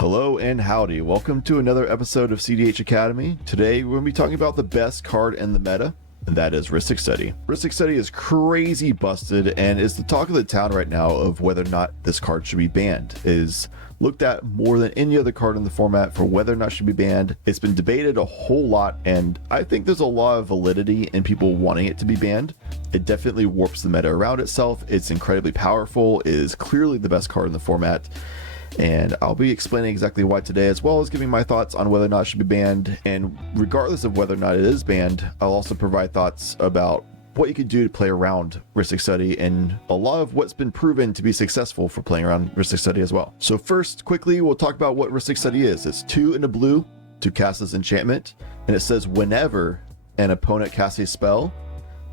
Hello and howdy. Welcome to another episode of cEDH Academy. Today we're going to be talking about the best card in the meta, and that is Rhystic Study. Rhystic Study is crazy busted and is the talk of the town right now of whether or not this card should be banned. It is looked at more than any other card in the format for whether or not it should be banned. It's been debated a whole lot, and I think there's a lot of validity in people wanting it to be banned. It definitely warps the meta around itself. It's incredibly powerful. It is clearly the best card in the format. And I'll be explaining exactly why today, as well as giving my thoughts on whether or not it should be banned. And regardless of whether or not it is banned, I'll also provide thoughts about what you could do to play around Rhystic Study and a lot of what's been proven to be successful for playing around Rhystic Study as well. So first, quickly, we'll talk about what Rhystic Study is. It's 2 in a blue to cast this enchantment, and it says whenever an opponent casts a spell,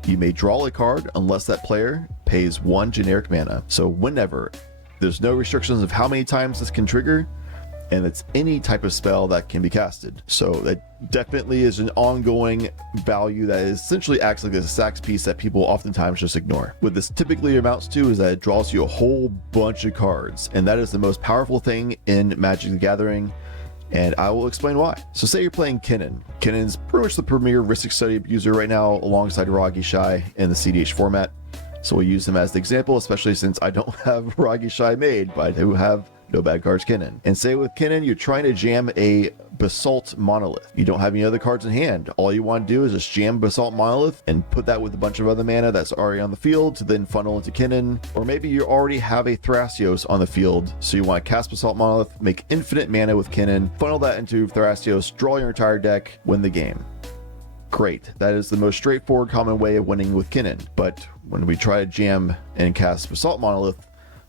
you may draw a card unless that player pays 1 generic mana. So whenever. There's no restrictions of how many times this can trigger, and it's any type of spell that can be casted. So that definitely is an ongoing value that essentially acts like a sax piece that people oftentimes just ignore. What this typically amounts to is that it draws you a whole bunch of cards, and that is the most powerful thing in Magic the Gathering, and I will explain why. So say you're playing Kinnan. Kinnan's pretty much the premier Rhystic Study user right now alongside Rhystic in the cEDH format. So we'll use them as the example, especially since I don't have Rhystic made, but I do have No Bad Cards Kinnan. And say with Kinnan, you're trying to jam a Basalt Monolith. You don't have any other cards in hand. All you want to do is just jam Basalt Monolith and put that with a bunch of other mana that's already on the field to then funnel into Kinnan. Or maybe you already have a Thrasios on the field, so you want to cast Basalt Monolith, make infinite mana with Kinnan, funnel that into Thrasios, draw your entire deck, win the game. Great. That is the most straightforward common way of winning with Kinnan. But when we try to jam and cast Basalt Monolith,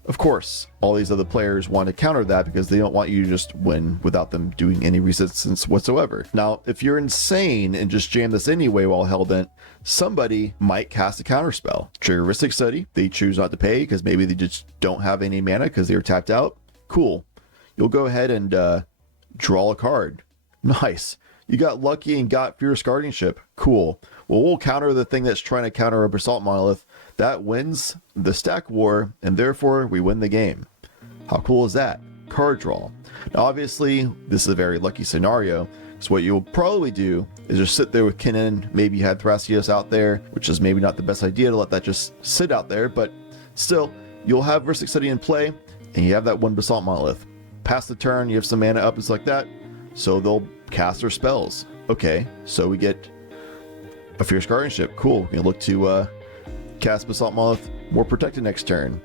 of course, all these other players want to counter that because they don't want you to just win without them doing any resistance whatsoever. Now, if you're insane and just jam this anyway while Hellbent, somebody might cast a counter spell. Trigger Rhystic Study, they choose not to pay because maybe they just don't have any mana because they were tapped out. Cool. You'll go ahead and draw a card. Nice. You got lucky and got Fierce Guardianship. Cool. Well, we'll counter the thing that's trying to counter a Basalt Monolith. That wins the stack war, and therefore we win the game. How cool is that? Card draw. Now, obviously, this is a very lucky scenario. So what you'll probably do is just sit there with Kinnan. Maybe you had Thrasios out there, which is maybe not the best idea to let that just sit out there, but still, you'll have Rhystic Study in play, and you have that one Basalt Monolith. Pass the turn, you have some mana up, it's like that. So they'll cast their spells. Okay, so we get a Fierce Guardianship. Cool. We can look to cast Basalt Monolith more protected next turn.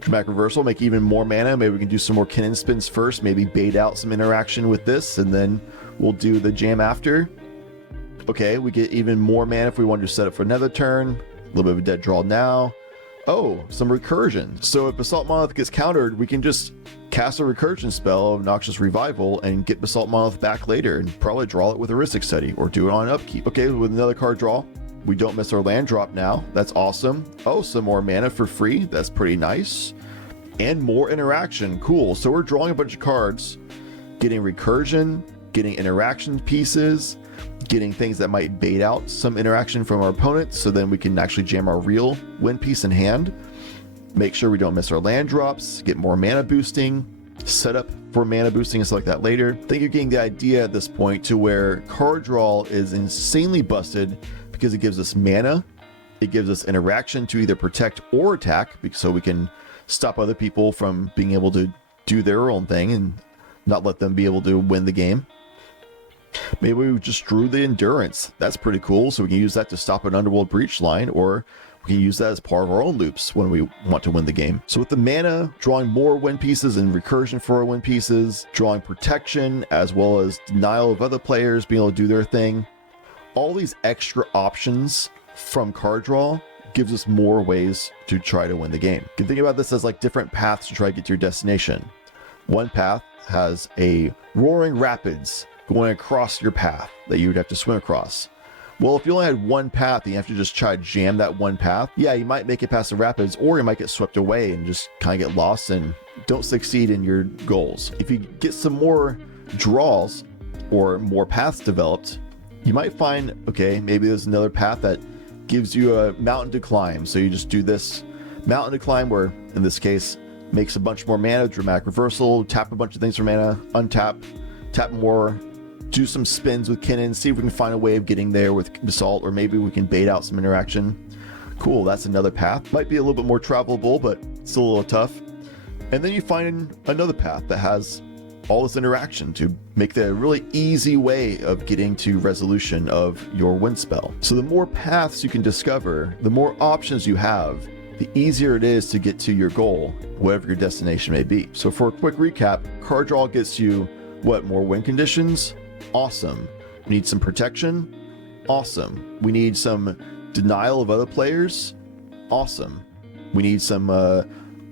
Dramatic Reversal, make even more mana. Maybe we can do some more Kinnan spins first, maybe bait out some interaction with this, and then we'll do the jam after. Okay, we get even more mana if we want to set up for another turn. A little bit of a dead draw now. Oh, some recursion. So if Basalt Monolith gets countered, we can just cast a recursion spell of Noxious Revival and get Basalt Monolith back later and probably draw it with a Rhystic Study or do it on upkeep. Okay, with another card draw, we don't miss our land drop now. That's awesome. Oh, some more mana for free. That's pretty nice. And more interaction. Cool. So we're drawing a bunch of cards, getting recursion, getting interaction pieces, getting things that might bait out some interaction from our opponent, so then we can actually jam our real win piece in hand. Make sure we don't miss our land drops, get more mana boosting, set up for mana boosting and stuff like that later. I think you're getting the idea at this point to where card draw is insanely busted because it gives us mana, it gives us interaction to either protect or attack, so we can stop other people from being able to do their own thing and not let them be able to win the game. Maybe we just drew the Endurance. That's pretty cool. So we can use that to stop an Underworld Breach line, or we can use that as part of our own loops when we want to win the game. So with the mana, drawing more win pieces and recursion for our win pieces, drawing protection, as well as denial of other players being able to do their thing, all these extra options from card draw gives us more ways to try to win the game. You can think about this as like different paths to try to get to your destination. One path has a roaring rapids going across your path that you would have to swim across. Well, if you only had one path and you have to just try to jam that one path, yeah, you might make it past the rapids, or you might get swept away and just kind of get lost and don't succeed in your goals. If you get some more draws or more paths developed, you might find, okay, maybe there's another path that gives you a mountain to climb. So you just do this mountain to climb, where in this case, makes a bunch more mana, dramatic reversal, tap a bunch of things for mana, untap, tap more, do some spins with Kinnan, see if we can find a way of getting there with Basalt, or maybe we can bait out some interaction. Cool, that's another path. Might be a little bit more travelable, but still a little tough. And then you find another path that has all this interaction to make the really easy way of getting to resolution of your wind spell. So the more paths you can discover, the more options you have, the easier it is to get to your goal, whatever your destination may be. So for a quick recap, card draw gets you what? More win conditions? Awesome. We need some protection? Awesome. We need some denial of other players? Awesome. We need some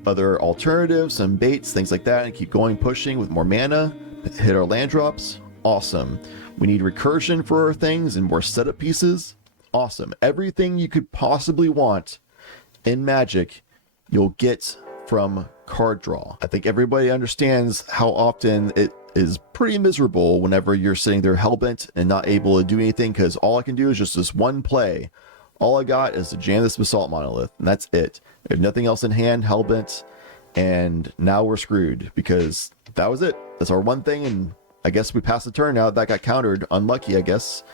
other alternatives, some baits, things like that, and keep going, pushing with more mana, hit our land drops. Awesome. We need recursion for our things and more setup pieces. Awesome. Everything you could possibly want in Magic, you'll get from card draw. I think everybody understands how often it is pretty miserable whenever you're sitting there hellbent and not able to do anything, because all I can do is just this one play. All I got is to jam this Basalt Monolith, and that's it. I have nothing else in hand, hellbent, and now we're screwed because that was it. That's our one thing, and I guess we passed the turn now. That got countered. Unlucky, I guess.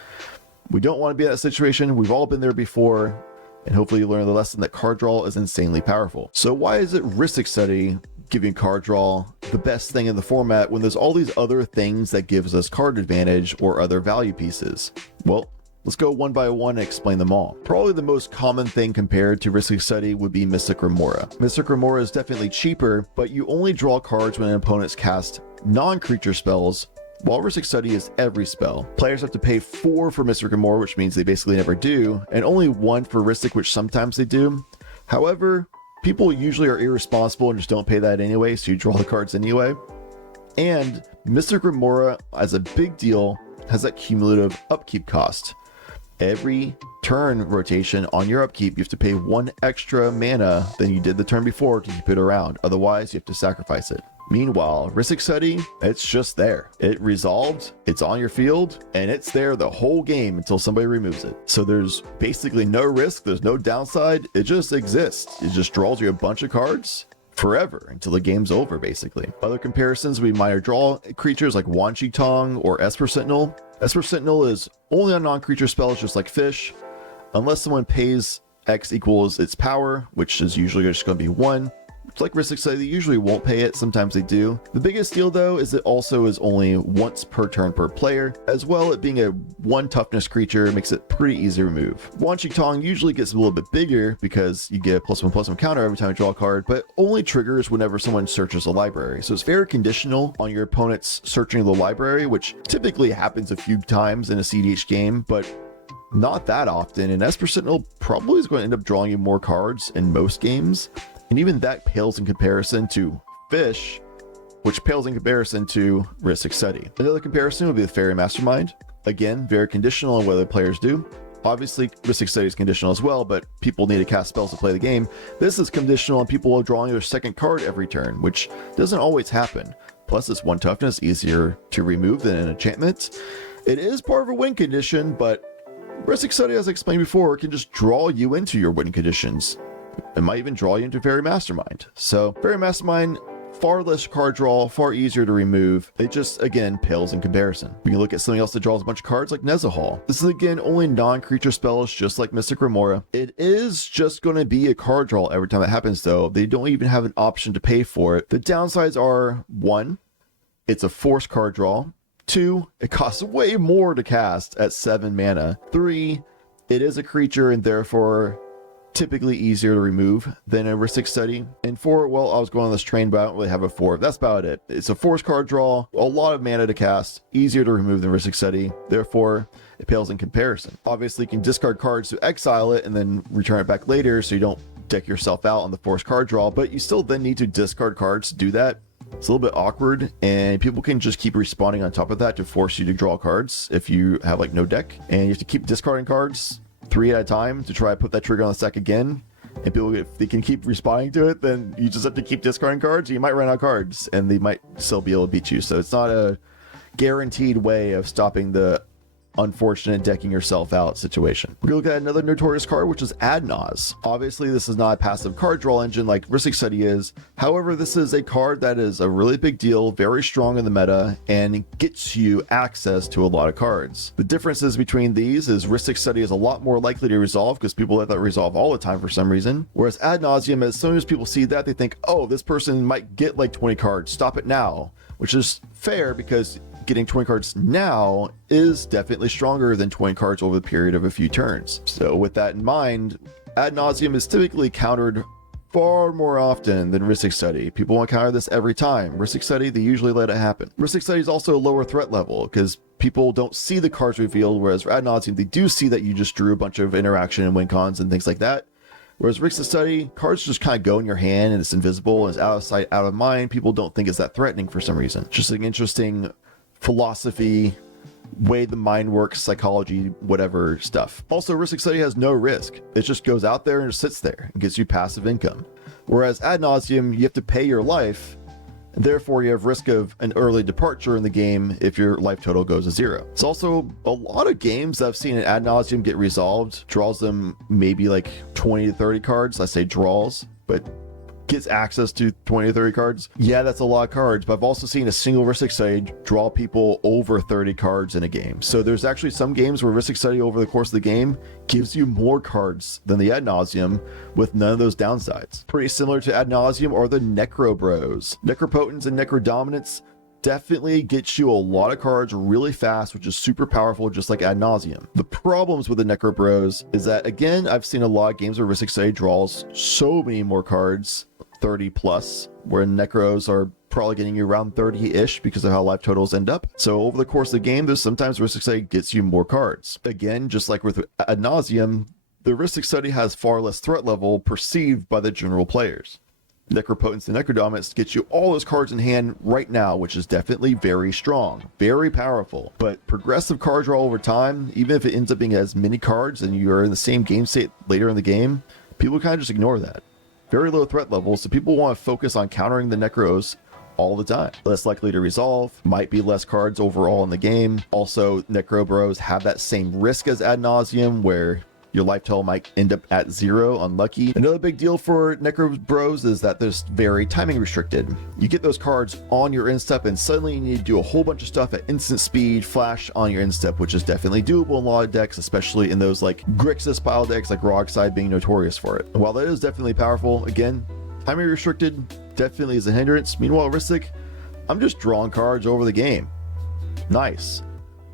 We don't want to be in that situation. We've all been there before, and hopefully you learn the lesson that card draw is insanely powerful. So why is it Rhystic Study giving card draw the best thing in the format when there's all these other things that gives us card advantage or other value pieces? Well, let's go one by one and explain them all. Probably the most common thing compared to Rhystic Study would be Mystic Remora. Mystic Remora is definitely cheaper, but you only draw cards when an opponent's cast non-creature spells, while Rhystic Study is every spell. Players have to pay 4 for Mystic Remora, which means they basically never do, and only 1 for Rhystic, which sometimes they do. However, people usually are irresponsible and just don't pay that anyway, so you draw the cards anyway. And Mystic Remora, as a big deal, has that cumulative upkeep cost. Every turn rotation on your upkeep, you have to pay 1 extra mana than you did the turn before to keep it around. Otherwise, you have to sacrifice it. Meanwhile, Rhystic Study, it's just there. It resolved, it's on your field, and it's there the whole game until somebody removes it. So there's basically no risk, there's no downside, it just exists. It just draws you a bunch of cards forever until the game's over, basically. Other comparisons, we might draw creatures like Wan Chi Tong or Esper Sentinel. Esper Sentinel is only on non-creature spells, just like Fish, unless someone pays X equals its power, which is usually just going to be 1. It's like Rhystic Study, they usually won't pay it, sometimes they do. The biggest deal though is it also is only once per turn per player, as well it being a 1 toughness creature makes it pretty easy to remove. Wan Chi Tong usually gets a little bit bigger because you get a +1/+1 counter every time you draw a card, but only triggers whenever someone searches a library. So it's very conditional on your opponent's searching the library, which typically happens a few times in a cEDH game, but not that often. And Esper Sentinel probably is going to end up drawing you more cards in most games. And even that pales in comparison to Fish, which pales in comparison to Rhystic Study. Another comparison would be the Fairy Mastermind. Again, very conditional on whether players do. Obviously, Rhystic Study is conditional as well, but people need to cast spells to play the game. This is conditional on people drawing their second card every turn, which doesn't always happen. Plus, it's 1 toughness, easier to remove than an enchantment. It is part of a win condition, but Rhystic Study, as I explained before, can just draw you into your win conditions. It might even draw you into Fairy Mastermind. So Fairy Mastermind, far less card draw, far easier to remove. It just, again, pales in comparison. We can look at something else that draws a bunch of cards like Nezahal. This is, again, only non-creature spells, just like Mystic Remora. It is just going to be a card draw every time that happens, though. They don't even have an option to pay for it. The downsides are, 1, it's a forced card draw. 2, it costs way more to cast at 7 mana. 3, it is a creature and therefore typically easier to remove than a Rhystic Study. And 4, well, I was going on this train, but I don't really have a 4. That's about it. It's a forced card draw, a lot of mana to cast, easier to remove than Rhystic Study. Therefore, it pales in comparison. Obviously, you can discard cards to exile it and then return it back later so you don't deck yourself out on the forced card draw, but you still then need to discard cards to do that. It's a little bit awkward, and people can just keep respawning on top of that to force you to draw cards if you have like no deck, and you have to keep discarding cards 3 at a time to try to put that trigger on the stack again. And people, if they can keep responding to it, then you just have to keep discarding cards. You might run out of cards and they might still be able to beat you. So it's not a guaranteed way of stopping the unfortunate decking yourself out situation. We're going to look at another notorious card, which is Ad Naus. Obviously, this is not a passive card draw engine like Rhystic Study is. However, this is a card that is a really big deal, very strong in the meta, and gets you access to a lot of cards. The differences between these is Rhystic Study is a lot more likely to resolve because people let that resolve all the time for some reason. Whereas Ad Nauseam, as soon as people see that, they think, oh, this person might get like 20 cards, stop it now, which is fair because getting 20 cards now is definitely stronger than 20 cards over the period of a few turns. So with that in mind, Ad Nauseam is typically countered far more often than Rhystic Study. People want to counter this every time. Rhystic Study, they usually let it happen. Rhystic Study is also a lower threat level because people don't see the cards revealed, whereas Ad Nauseam, they do see that you just drew a bunch of interaction and win cons and things like that. Whereas Rhystic Study, cards just kind of go in your hand and it's invisible and it's out of sight, out of mind. People don't think it's that threatening for some reason. Just an interesting philosophy, way the mind works, psychology, whatever stuff. Also, Rhystic Study has no risk. It just goes out there and just sits there and gets you passive income. Whereas Ad Nauseam, you have to pay your life, and therefore you have risk of an early departure in the game if your life total goes to 0. It's also a lot of games I've seen an Ad Nauseam get resolved, draws them maybe like 20 to 30 cards. I say draws, but gets access to 20 to 30 cards. Yeah, that's a lot of cards, but I've also seen a single Rhystic Study draw people over 30 cards in a game. So there's actually some games where Rhystic Study over the course of the game gives you more cards than the Ad Nauseam with none of those downsides. Pretty similar to Ad Nauseam are the Necro Bros. Necropotence and Necrodominance definitely gets you a lot of cards really fast, which is super powerful, just like Ad Nauseam. The problems with the Necro Bros is that, again, I've seen a lot of games where Rhystic Study draws so many more cards, 30 plus, where Necros are probably getting you around 30-ish because of how life totals end up. So over the course of the game, there's sometimes Rhystic Study gets you more cards. Again, just like with Ad Nauseam, the Rhystic Study has far less threat level perceived by the general players. Necropotence and Necrodominance gets you all those cards in hand right now, which is definitely very strong, very powerful. But progressive card draw over time, even if it ends up being as many cards and you're in the same game state later in the game, people kind of just ignore that. Very low threat level, so people want to focus on countering the Necros all the time. Less likely to resolve, might be less cards overall in the game. Also, Necro Bros have that same risk as Ad Nauseam, where your life total might end up at 0, unlucky. Another big deal for Necro Bros is that they're very timing restricted. You get those cards on your instep and suddenly you need to do a whole bunch of stuff at instant speed, flash on your instep, which is definitely doable in a lot of decks, especially in those like Grixis style decks like Rogside being notorious for it. And while that is definitely powerful, again, timing restricted definitely is a hindrance. Meanwhile, Rhystic, I'm just drawing cards over the game. Nice.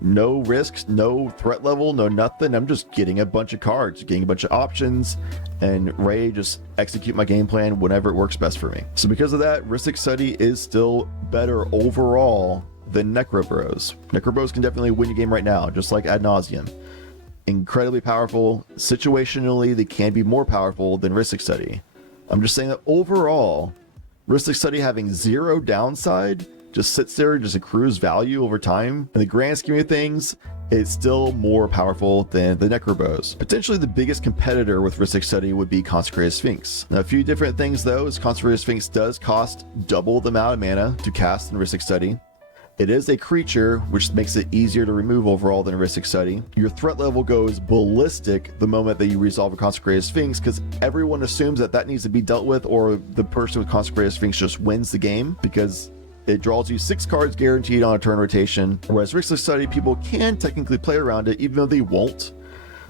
No risks, no threat level, no nothing. I'm just getting a bunch of cards, getting a bunch of options, and ready to just execute my game plan whenever it works best for me. So because of that, Rhystic Study is still better overall than Necro Bros. Necro Bros can definitely win your game right now, just like Ad Nauseam. Incredibly powerful. Situationally, they can be more powerful than Rhystic Study. I'm just saying that overall, Rhystic Study having 0 downside just sits there and just accrues value over time. In the grand scheme of things, it's still more powerful than the Necro Bros. Potentially the biggest competitor with Rhystic Study would be Consecrated Sphinx. Now, a few different things though is Consecrated Sphinx does cost double the amount of mana to cast in Rhystic Study. It is a creature, which makes it easier to remove overall than a Rhystic Study. Your threat level goes ballistic the moment that you resolve a Consecrated Sphinx, because everyone assumes that that needs to be dealt with, or the person with Consecrated Sphinx just wins the game, because it draws you 6 cards guaranteed on a turn rotation. Whereas Rhystic Study, people can technically play around it, even though they won't.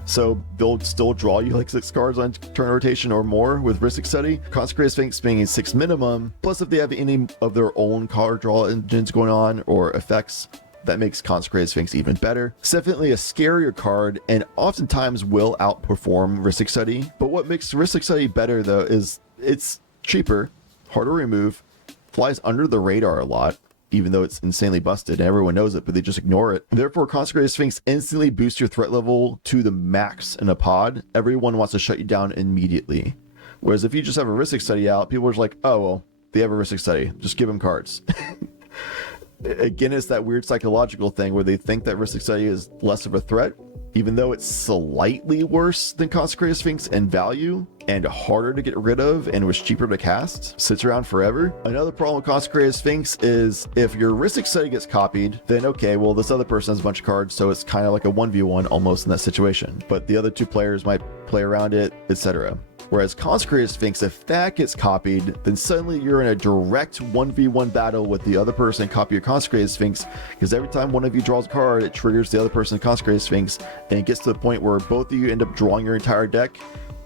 So they'll still draw you like 6 cards on turn rotation or more with Rhystic Study. Consecrated Sphinx being a 6 minimum. Plus, if they have any of their own card draw engines going on or effects, that makes Consecrated Sphinx even better. It's definitely a scarier card and oftentimes will outperform Rhystic Study. But what makes Rhystic Study better though is it's cheaper, harder to remove, flies under the radar a lot, even though it's insanely busted and everyone knows it, but they just ignore it. Therefore, Consecrated Sphinx instantly boosts your threat level to the max in a pod. Everyone wants to shut you down immediately. Whereas if you just have a Rhystic Study out, people are just like, oh, well, they have a Rhystic Study, just give them cards. Again, it's that weird psychological thing where they think that Rhystic Study is less of a threat, even though it's slightly worse than Consecrated Sphinx in value. and harder to get rid of and was cheaper to cast, sits around forever. Another problem with Consecrated Sphinx is if your Rhystic Study gets copied, then okay, well, this other person has a bunch of cards, so it's kind of like a 1v1 almost in that situation. But the other two players might play around it, etc. Whereas Consecrated Sphinx, if that gets copied, then suddenly you're in a direct 1v1 battle with the other person and copy your Consecrated Sphinx, because every time one of you draws a card, it triggers the other person's Consecrated Sphinx, and it gets to the point where both of you end up drawing your entire deck,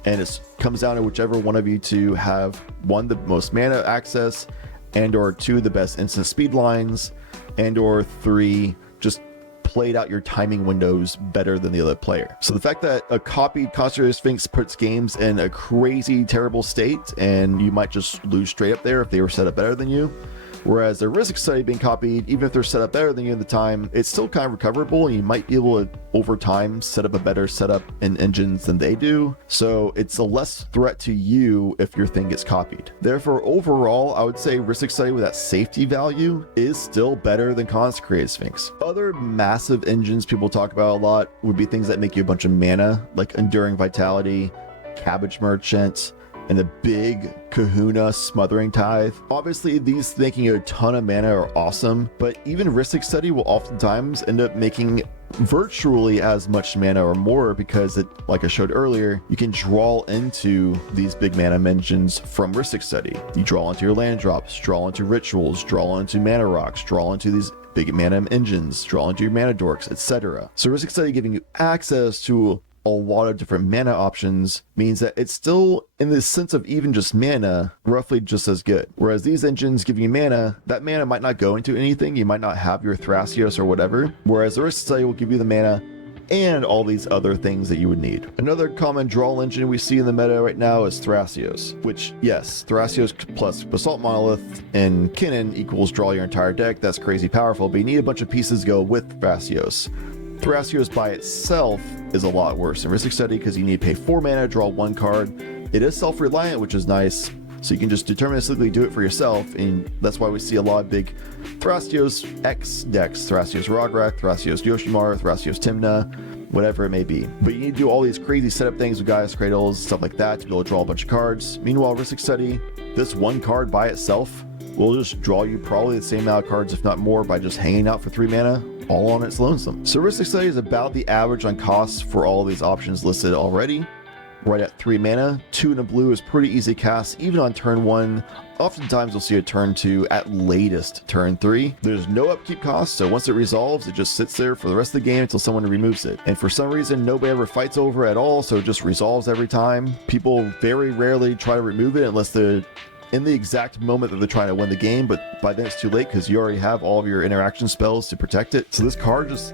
and it comes down to whichever one of you to have, one, the most mana access, and or two, the best instant speed lines, and or three, just played out your timing windows better than the other player. So the fact that a copied Consecrated Sphinx puts games in a crazy, terrible state, and you might just lose straight up there if they were set up better than you. Whereas a Rhystic Study being copied, even if they're set up better than you at the time, it's still kind of recoverable, and you might be able to, over time, set up a better setup in engines than they do. So it's a less threat to you if your thing gets copied. Therefore, overall, I would say Rhystic Study with that safety value is still better than Consecrated Sphinx. Other massive engines people talk about a lot would be things that make you a bunch of mana, like Enduring Vitality, Cabbage Merchant, and the big Kahuna Smothering Tithe. Obviously, these making a ton of mana are awesome, but even Rhystic Study will oftentimes end up making virtually as much mana or more, because it, like I showed earlier, you can draw into these big mana engines from Rhystic Study. You draw into your land drops, draw into rituals, draw into mana rocks, draw into these big mana engines, draw into your mana dorks, etc. So Rhystic Study giving you access to a lot of different mana options means that it's still, in the sense of even just mana, roughly just as good. Whereas these engines giving you mana, that mana might not go into anything. You might not have your Thrasios or whatever. Whereas the Rhystic Study will give you the mana and all these other things that you would need. Another common draw engine we see in the meta right now is Thrasios, which, yes, Thrasios plus Basalt Monolith and Kinnan equals draw your entire deck. That's crazy powerful, but you need a bunch of pieces to go with Thrasios. Thrasios by itself is a lot worse in Rhystic Study because you need to pay 4 mana to draw 1 card. It is self-reliant, which is nice, so you can just deterministically do it for yourself, and that's why we see a lot of big Thrasios X decks, Thrasios Rograk, Thrasios Yoshimar, Thrasios Timna, whatever it may be. But you need to do all these crazy setup things with Gaia's Cradles, stuff like that, to be able to draw a bunch of cards. Meanwhile, Rhystic Study, this 1 card by itself will just draw you probably the same amount of cards, if not more, by just hanging out for 3 mana, all on its lonesome. So Rhystic Study is about the average on costs for all these options listed already, right at 3 mana. 2 and a blue is pretty easy cast, even on turn 1. Oftentimes you'll see a turn 2, at latest turn 3. There's no upkeep cost, so once it resolves, it just sits there for the rest of the game until someone removes it. And for some reason, nobody ever fights over it at all, so it just resolves every time. People very rarely try to remove it unless they're in the exact moment that they're trying to win the game, but by then it's too late because you already have all of your interaction spells to protect it. So this card just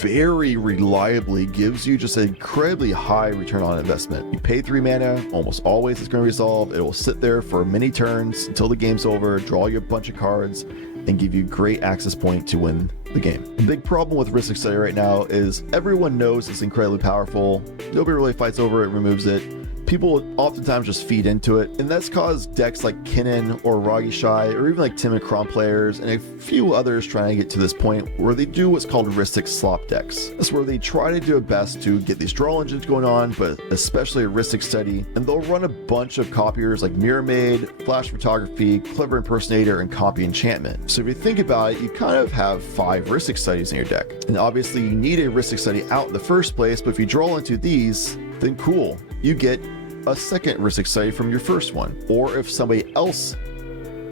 very reliably gives you just an incredibly high return on investment. You pay 3 mana, almost always it's going to resolve. It will sit there for many turns until the game's over, draw you a bunch of cards, and give you great access point to win the game. The big problem with Rhystic Study right now is everyone knows it's incredibly powerful. Nobody really fights over it, removes it. People oftentimes just feed into it, and that's caused decks like Kinnan or Rogishai, or even like Tim and Kron players, and a few others trying to get to this point where they do what's called Rhystic slop decks. That's where they try to do their best to get these draw engines going on, but especially a Rhystic Study, and they'll run a bunch of copiers like Mirror Maid, Flash Photography, Clever Impersonator, and Copy Enchantment. So if you think about it, you kind of have 5 Rhystic Studies in your deck. And obviously you need a Rhystic Study out in the first place, but if you draw into these, then cool, you get a second Rhystic Study from your first one. Or if somebody else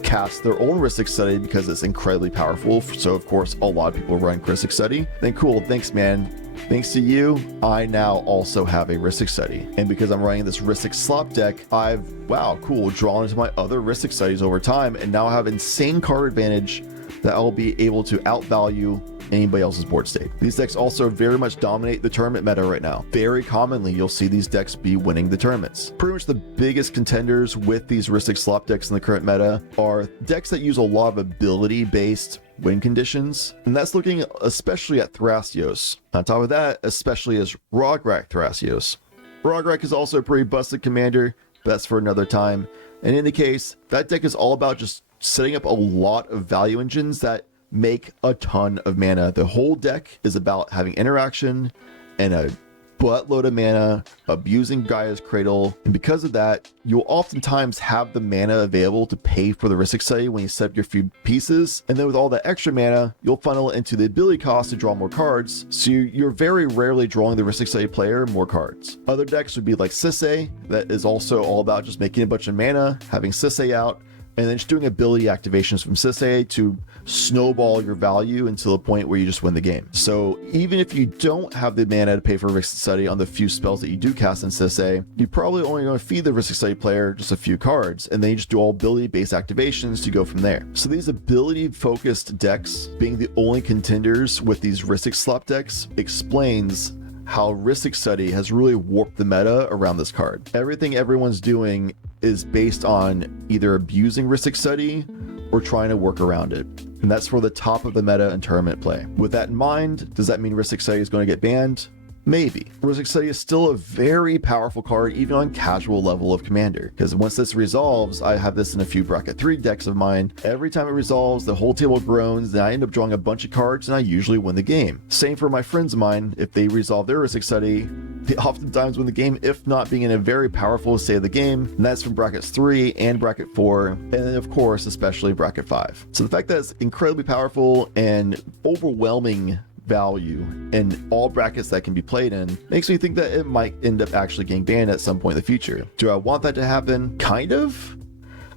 casts their own Rhystic Study because it's incredibly powerful, so of course a lot of people run Rhystic Study, then cool, thanks man. Thanks to you, I now also have a Rhystic Study. And because I'm running this Rhystic slop deck, I've, wow, cool, drawn into my other Rhystic Studies over time, and now I have insane card advantage that I'll be able to outvalue anybody else's board state. These decks also very much dominate the tournament meta right now. Very commonly, you'll see these decks be winning the tournaments. Pretty much the biggest contenders with these Rhystic slop decks in the current meta are decks that use a lot of ability-based win conditions, and that's looking especially at Thrasios. On top of that, especially as Rograk Thrasios. Rograk is also a pretty busted commander, but that's for another time. And in any case, that deck is all about just setting up a lot of value engines that make a ton of mana. The whole deck is about having interaction and a buttload of mana, abusing Gaia's Cradle, and because of that, you'll oftentimes have the mana available to pay for the Rhystic Study when you set up your few pieces, and then with all that extra mana, you'll funnel it into the ability cost to draw more cards, so you're very rarely drawing the Rhystic Study player more cards. Other decks would be like cEDH, that is also all about just making a bunch of mana, having cEDH out, and then just doing ability activations from cEDH to snowball your value until a point where you just win the game. So even if you don't have the mana to pay for Rhystic Study on the few spells that you do cast in cEDH, you're probably only going to feed the Rhystic Study player just a few cards, and then you just do all ability-based activations to go from there. So these ability-focused decks being the only contenders with these Rhystic slop decks explains how Rhystic Study has really warped the meta around this card. Everything everyone's doing is based on either abusing Rhystic Study or trying to work around it. And that's for the top of the meta and tournament play. With that in mind, does that mean Rhystic Study is going to get banned? Maybe. Rhystic Study is still a very powerful card even on casual level of Commander, because once this resolves, I have this in a few bracket 3 decks of mine. Every time it resolves, the whole table groans, and I end up drawing a bunch of cards and I usually win the game. Same for my friends of mine. If they resolve their Rhystic Study, they oftentimes win the game, if not being in a very powerful state of the game, and that's from brackets 3 and bracket 4, and then of course especially bracket 5. So the fact that it's incredibly powerful and overwhelming value in all brackets that can be played in makes me think that it might end up actually getting banned at some point in the future. Do I want that to happen? Kind of.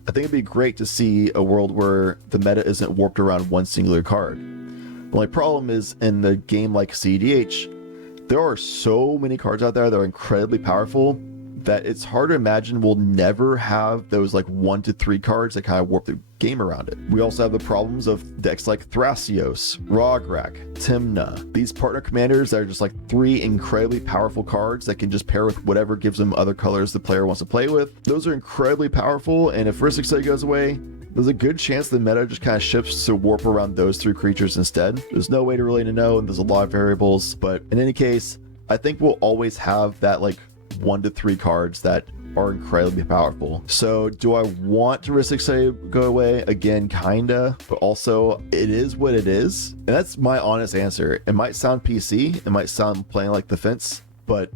I think it'd be great to see a world where the meta isn't warped around one singular card. The only problem is in the game like cEDH, there are so many cards out there that are incredibly powerful that it's hard to imagine we'll never have those like 1 to 3 cards that kind of warp the game around it. We also have the problems of decks like Thrasios, Rograk, Tymna. These partner commanders that are just like 3 incredibly powerful cards that can just pair with whatever gives them other colors the player wants to play with. Those are incredibly powerful, and if Rhystic Study goes away, there's a good chance the meta just kind of shifts to warp around those 3 creatures instead. There's no way to really know, and there's a lot of variables, but in any case, I think we'll always have that like 1 to 3 cards that are incredibly powerful. So do I want to Rhystic Study go away? Again, kinda, but also it is what it is. And that's my honest answer. It might sound PC, it might sound playing like the fence, but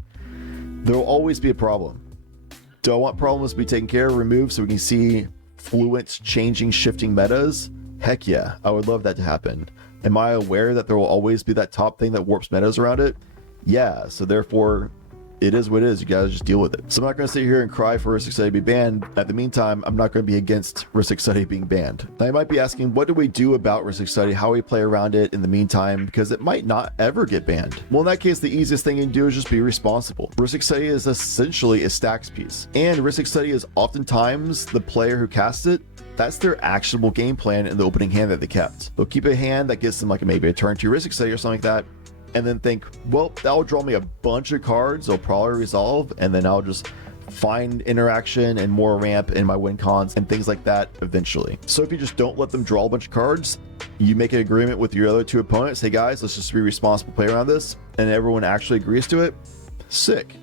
there will always be a problem. Do I want problems to be taken care of, removed, so we can see fluent, changing, shifting metas? Heck yeah, I would love that to happen. Am I aware that there will always be that top thing that warps metas around it? Yeah, so therefore, it is what it is. You guys just deal with it. So I'm not going to sit here and cry for Rhystic Study to be banned. At the meantime, I'm not going to be against Rhystic Study being banned. Now you might be asking, what do we do about Rhystic Study? How do we play around it in the meantime? Because it might not ever get banned. Well, in that case, the easiest thing you can do is just be responsible. Rhystic Study is essentially a stacks piece, and Rhystic Study is oftentimes the player who casts it. That's their actionable game plan in the opening hand that they kept. They'll keep a hand that gets them like maybe a turn 2 Rhystic Study or something like that, and then think, well, that'll draw me a bunch of cards, they'll probably resolve, and then I'll just find interaction and more ramp in my win cons and things like that eventually. So if you just don't let them draw a bunch of cards, you make an agreement with your other 2 opponents, hey guys, let's just be responsible, play around this, and everyone actually agrees to it, sick.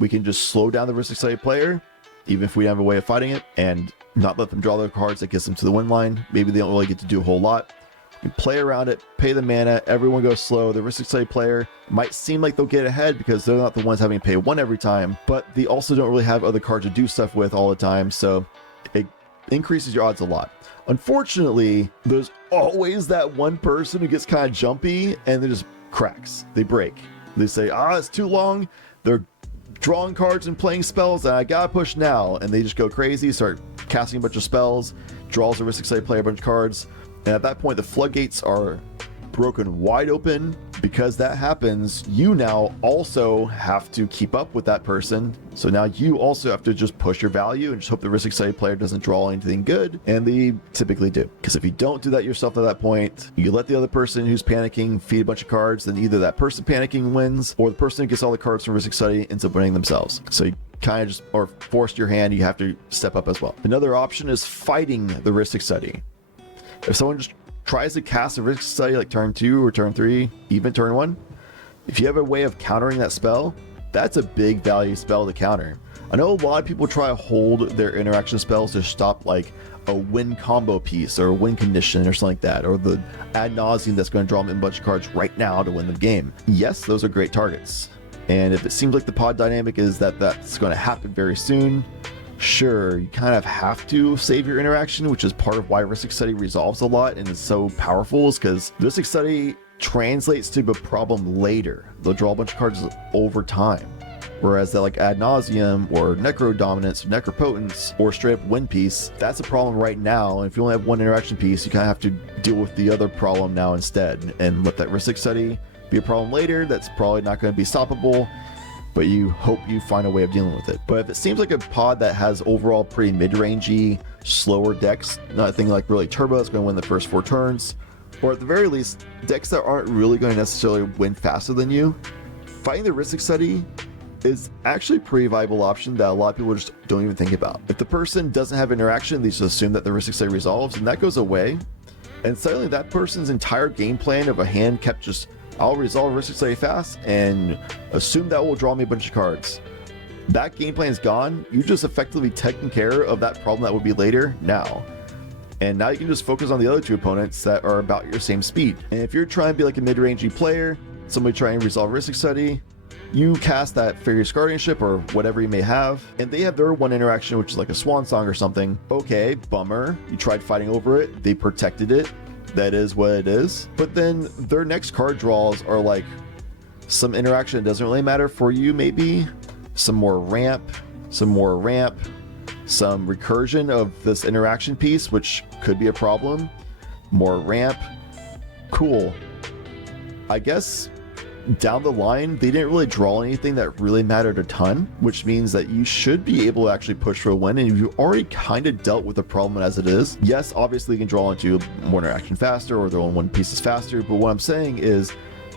We can just slow down the Rhystic Study player, even if we have a way of fighting it, and not let them draw their cards that gets them to the win line. Maybe they don't really get to do a whole lot. You play around it, pay the mana, everyone goes slow. The Rhystic Study player might seem like they'll get ahead because they're not the ones having to pay 1 every time, but they also don't really have other cards to do stuff with all the time, so it increases your odds a lot. Unfortunately, there's always that one person who gets kind of jumpy and they just cracks. They break. They say, it's too long. They're drawing cards and playing spells, and I gotta push now. And they just go crazy, start casting a bunch of spells, draws the Rhystic Study player a bunch of cards. And at that point, the floodgates are broken wide open. Because that happens, you now also have to keep up with that person. So now you also have to just push your value and just hope the Rhystic Study player doesn't draw anything good. And they typically do. Because if you don't do that yourself at that point, you let the other person who's panicking feed a bunch of cards, then either that person panicking wins, or the person who gets all the cards from Rhystic Study ends up winning themselves. So you kind of just are forced your hand, you have to step up as well. Another option is fighting the Rhystic Study. If someone just tries to cast a Rhystic Study like turn 2 or turn 3, even turn 1, if you have a way of countering that spell, that's a big value spell to counter. I know a lot of people try to hold their interaction spells to stop like a win combo piece or a win condition or something like that, or the ad nauseum that's going to draw them in a bunch of cards right now to win the game. Yes, those are great targets, And if it seems like the pod dynamic is that that's going to happen very soon, sure, you kind of have to save your interaction, which is part of why Rhystic Study resolves a lot and is so powerful, is because Rhystic Study translates to the problem later. They'll draw a bunch of cards over time. Whereas that like Ad Nauseam or Necro Dominance, or Necropotence, or straight up Win Piece, that's a problem right now. And if you only have one interaction piece, you kind of have to deal with the other problem now instead. And let that Rhystic Study be a problem later, that's probably not going to be stoppable, but you hope you find a way of dealing with it. But if it seems like a pod that has overall pretty mid-rangey, slower decks, nothing like really turbo is going to win the first 4 turns, or at the very least, decks that aren't really going to necessarily win faster than you, fighting the Rhystic Study is actually a pretty viable option that a lot of people just don't even think about. If the person doesn't have interaction, they just assume that the Rhystic Study resolves, and that goes away, and suddenly that person's entire game plan of a hand kept just, I'll resolve Rhystic Study fast and assume that will draw me a bunch of cards. That game plan is gone. You just effectively taken care of that problem that would be later now. And now you can just focus on the other 2 opponents that are about your same speed. And if you're trying to be like a mid-rangey player, somebody trying to resolve Rhystic Study, you cast that Furious Guardianship or whatever you may have, and they have their one interaction, which is like a Swan Song or something. Okay, bummer. You tried fighting over it. They protected it. That is what it is. But then their next card draws are like some interaction that doesn't really matter for you, maybe. Some more ramp, some recursion of this interaction piece, which could be a problem. More ramp. Cool. I guess down the line, they didn't really draw anything that really mattered a ton, which means that you should be able to actually push for a win, and you've already kind of dealt with the problem as it is. Yes, obviously you can draw into more interaction faster, or their own one pieces faster, but what I'm saying is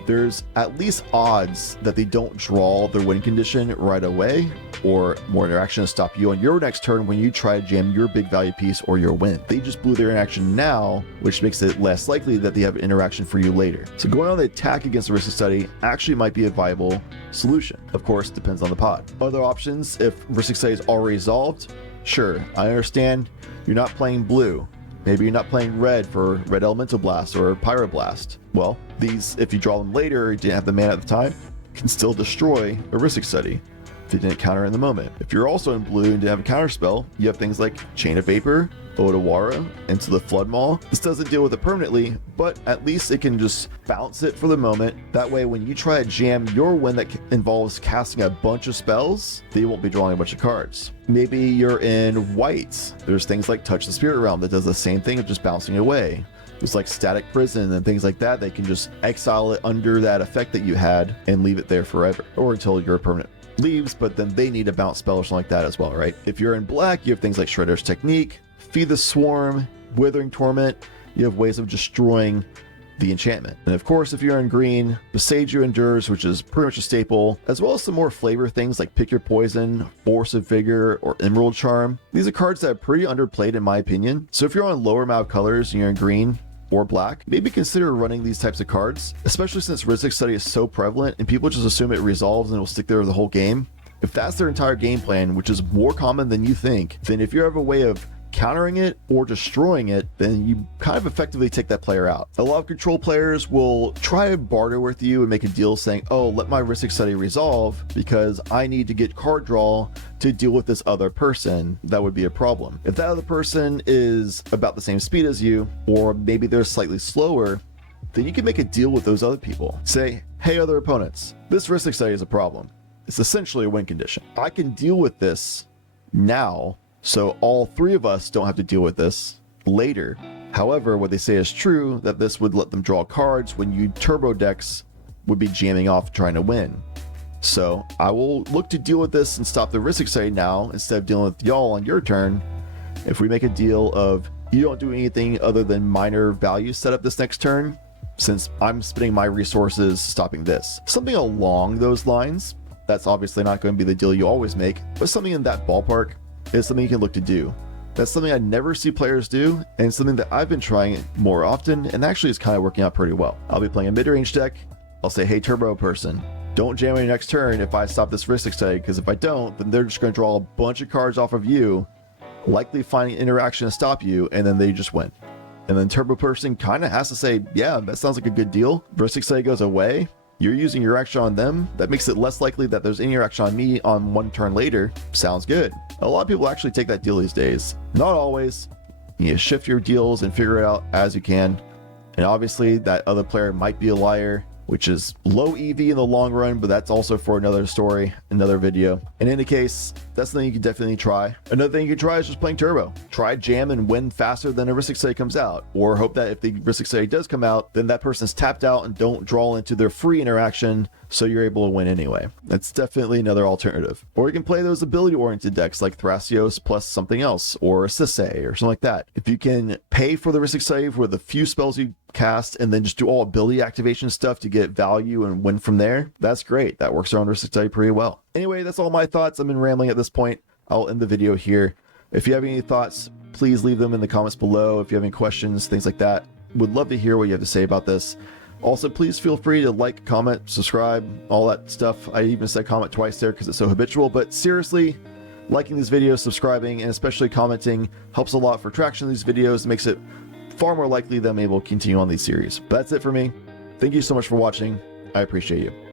there's at least odds that they don't draw their win condition right away, or more interaction to stop you on your next turn when you try to jam your big value piece or your win. They just blew their interaction now, which makes it less likely that they have an interaction for you later. So going on the attack against the Rhystic Study actually might be a viable solution. Of course, depends on the pod. Other options, if Rhystic Study is already resolved, sure, I understand you're not playing blue. Maybe you're not playing red for Red Elemental Blast or Pyroblast. Well, these, if you draw them later, you didn't have the mana at the time, can still destroy a Rhystic Study if they didn't counter in the moment. If you're also in blue and didn't have a counter spell, you have things like Chain of Vapor, Odawara, Into the Flood Maw. This doesn't deal with it permanently, but at least it can just bounce it for the moment. That way, when you try to jam your win that involves casting a bunch of spells, they won't be drawing a bunch of cards. Maybe you're in white. There's things like Touch the Spirit Realm that does the same thing of just bouncing away. There's like Static Prison and things like that. They can just exile it under that effect that you had and leave it there forever, or until your permanent leaves, but then they need a bounce spell or something like that as well, right? If you're in black, you have things like Shredder's Technique, Feed the Swarm, Withering Torment. You have ways of destroying the enchantment. And of course, if you're in green, Besage Endures, which is pretty much a staple, as well as some more flavor things like Pick Your Poison, Force of Vigor, or Emerald Charm. These are cards that are pretty underplayed in my opinion. So if you're on lower amount of colors and you're in green or black, maybe consider running these types of cards, especially since Rhystic Study is so prevalent and people just assume it resolves and it will stick there the whole game. If that's their entire game plan, which is more common than you think, then if you have a way of countering it or destroying it, then you kind of effectively take that player out. A lot of control players will try to barter with you and make a deal saying, oh, let my Rhystic Study resolve because I need to get card draw to deal with this other person. That would be a problem. If that other person is about the same speed as you, or maybe they're slightly slower, then you can make a deal with those other people. Say, hey, other opponents, this Rhystic Study is a problem. It's essentially a win condition. I can deal with this now, so all 3 of us don't have to deal with this later. However, what they say is true, that this would let them draw cards when you turbo decks would be jamming off trying to win. So I will look to deal with this and stop the Rhystic Study now instead of dealing with y'all on your turn. If we make a deal of you don't do anything other than minor value setup this next turn, since I'm spending my resources stopping this. Something along those lines. That's obviously not going to be the deal you always make, but something in that ballpark is something you can look to do. That's something I never see players do, and something that I've been trying more often, and actually is kind of working out pretty well. I'll be playing a mid-range deck. I'll say, hey, turbo person, don't jam on your next turn if I stop this Rhystic Study, because if I don't, then they're just going to draw a bunch of cards off of you, likely finding interaction to stop you, and then they just win. And then turbo person kind of has to say, yeah, that sounds like a good deal. Rhystic Study goes away, you're using your action on them, that makes it less likely that there's any action on me on one turn later. Sounds good. A lot of people actually take that deal these days. Not always. You shift your deals and figure it out as you can. And obviously that other player might be a liar, which is low EV in the long run, but that's also for another story, another video. In any case, that's something you can definitely try. Another thing you can try is just playing turbo. Try jam and win faster than a Rhystic Study comes out, or hope that if the Rhystic Study does come out, then that person's tapped out and don't draw into their free interaction, so you're able to win anyway. That's definitely another alternative. Or you can play those ability-oriented decks like Thrasios plus something else, or a Sisay, or something like that. If you can pay for the Rhystic Study for the few spells you cast and then just do all ability activation stuff to get value and win from there, that's great. That works around Rhystic Study pretty well. Anyway, that's all my thoughts. I've been rambling at this point. I'll end the video here. If you have any thoughts, please leave them in the comments below. If you have any questions, things like that, would love to hear what you have to say about this. Also, please feel free to like, comment, subscribe, all that stuff. I even said comment twice there because it's so habitual, but seriously, liking these videos, subscribing, and especially commenting helps a lot for traction of these videos. It makes it far more likely that I'm able to continue on these series. But that's it for me. Thank you so much for watching. I appreciate you.